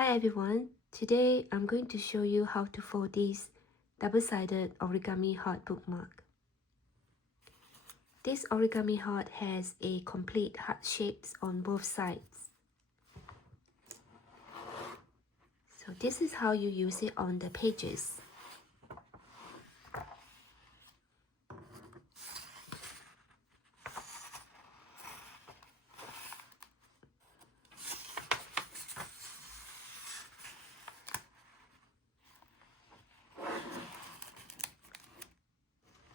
Hi everyone, today I'm going to show you how to fold this double-sided origami heart bookmark. This origami heart has a complete heart shapes on both sides. So this is how you use it on the pages.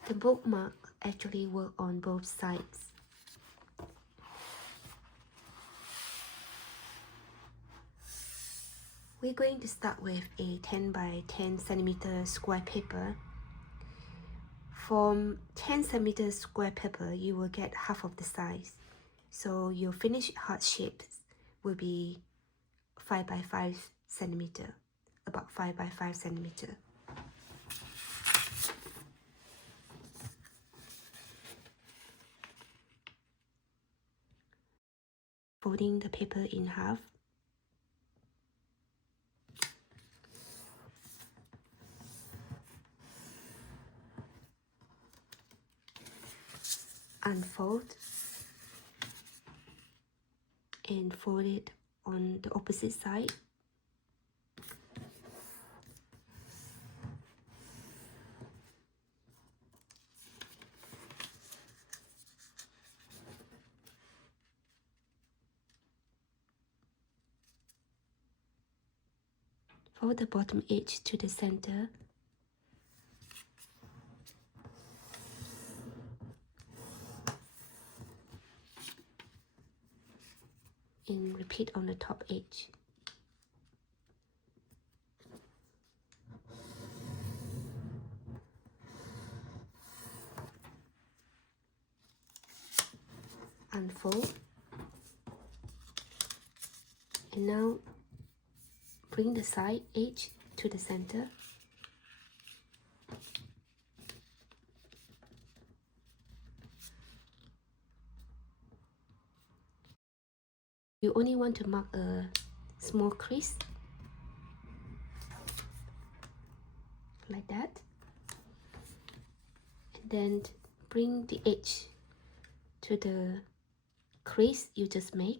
The bookmark actually works on both sides. We're going to start with a 10 by 10 centimeter square paper. From 10 centimeter square paper, you will get half of the size. So your finished heart shapes will be 5 by 5 centimeter, about 5 by 5 centimeter. Folding the paper in half. Unfold and fold it on the opposite side. Fold the bottom edge to the center. And repeat on the top edge. Unfold. And now bring the side edge to the center. You only want to mark a small crease, like that. And then bring the edge to the crease you just made.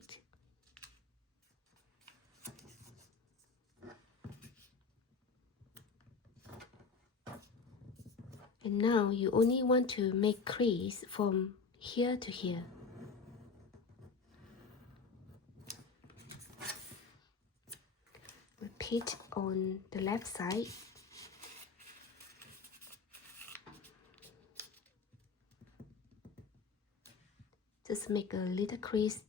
And now you only want to make crease from here to here. Repeat on the left side. Just make a little crease.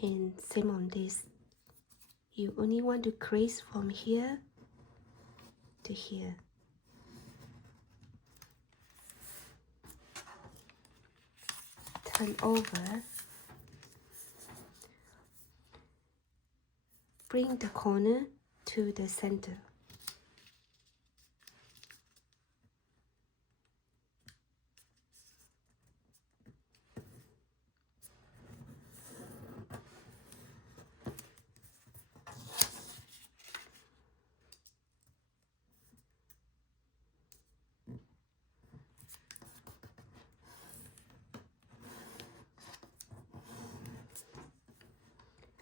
And same on this. You only want to crease from here to here. Turn over. Bring the corner to the center.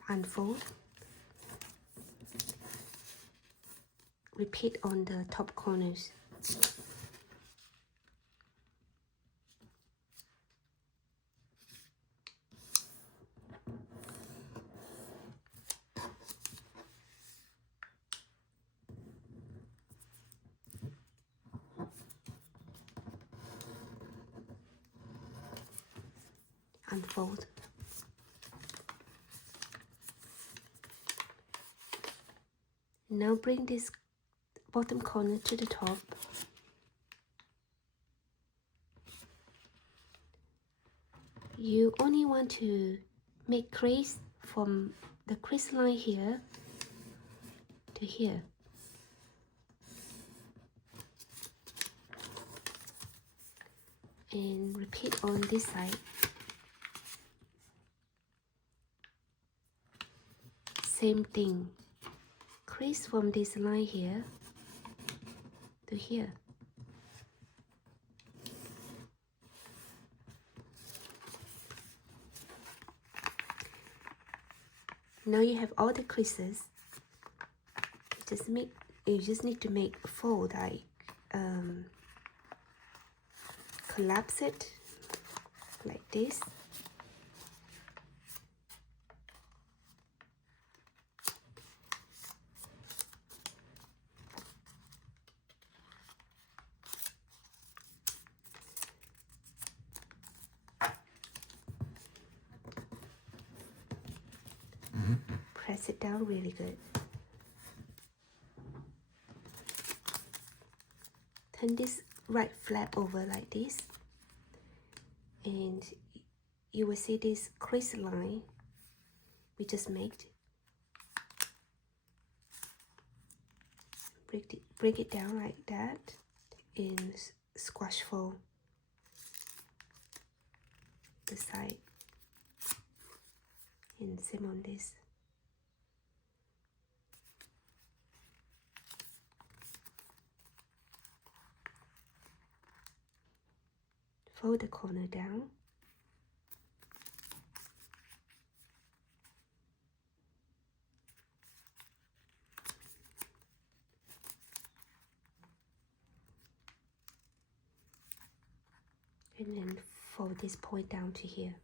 Unfold. Repeat on the top corners. Unfold. Now bring this bottom corner to the top. You only want to make crease from the crease line here to here. And repeat on this side. Same thing. Crease from this line here to here. Now you have all the creases. You just need to make a fold, like collapse it like this. Press it down really good. Turn this right flap over like this, and you will see this crease line we just made. Break it down like that and squash fold the side, and same on this. Fold the corner down. And then fold this point down to here.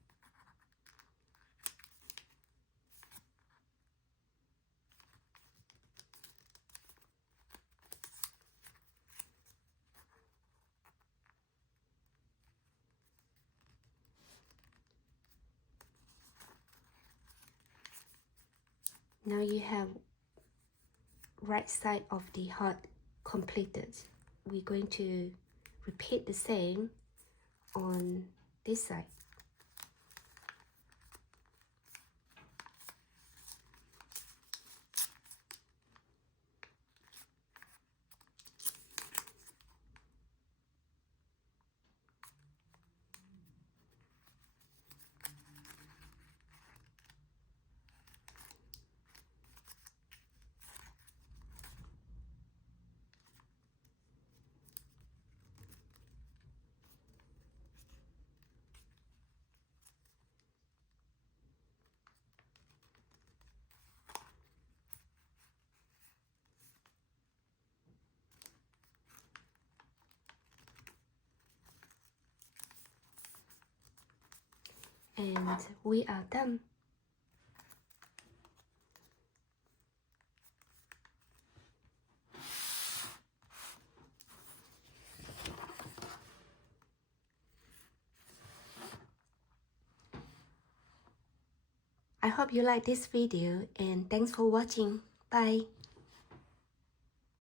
Now you have right side of the heart completed. We're going to repeat the same on this side. And we are done. I hope you like this video and thanks for watching. Bye.